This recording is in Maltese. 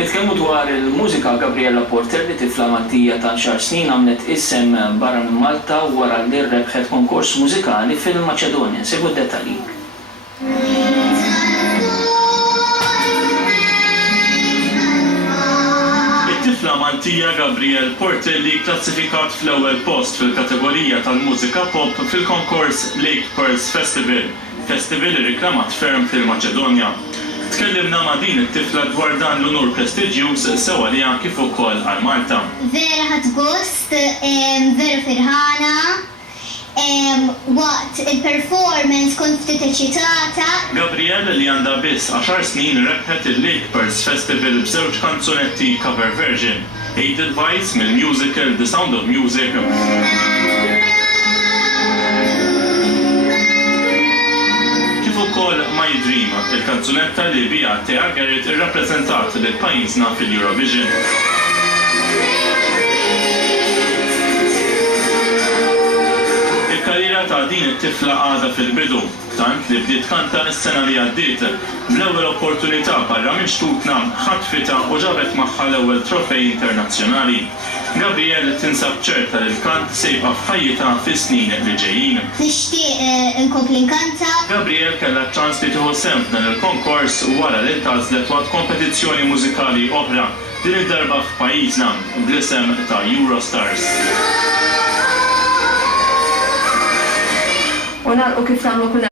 Nitkellmu dwar il-mużika Gabriella Porter li tifla Maltija ta' 10 snin għamlet isem barra minn Malta wara li rebħet konkors mużikali fil-Maċedonja. Segwu d-dettalji. It-tifla Maltija Gabriella Porter li klassifikat fl-ewwel post fil-kategorija tal-mużika pop fil-konkors Lake Pearls Festival, festival li riklamat ferm fil-Maċedonja. Tkellimna ma' din it-tifla dwar dan l-unur prestiġjuż sewa li kif ukoll għal Malta. Vera ħadd gost, vera firħana, waqt il-performance kont ftit eċitata. Gabriella li għandha biss 10 snin rebħet il-Lake Pearls Festival b'żewġ kanzunetti cover version, aided voice mill-musical The Sound of Music. Ukoll My Dream, il-kanzunetta li bija Thea Garrett irrappreżentat lil pajjiżna fil-Eurovision. Il-karriera ta' din it-tifla għadha fil-bidu, tant li bdiet kanta s-sena li għaddiet. Bl-ewwel opportunità barra minn xtutna ħatfita u ġabet magħha l-ewwel trofej internazzjonali. Gabriella tinsab ċerta li l-kant sejba f'ħajjitha fis-snin li ġejjin. Nixtieq inkompli nkanta. Gabriella kellha ċans li tieħu sehem f'dan il-konkors wara li ntgħażlet waqt kompetizzjoni mużikali oħra, din id-darba f'pajjiżna bl-isem ta' Eurostars. U nagħlqu kif tagħmlu kull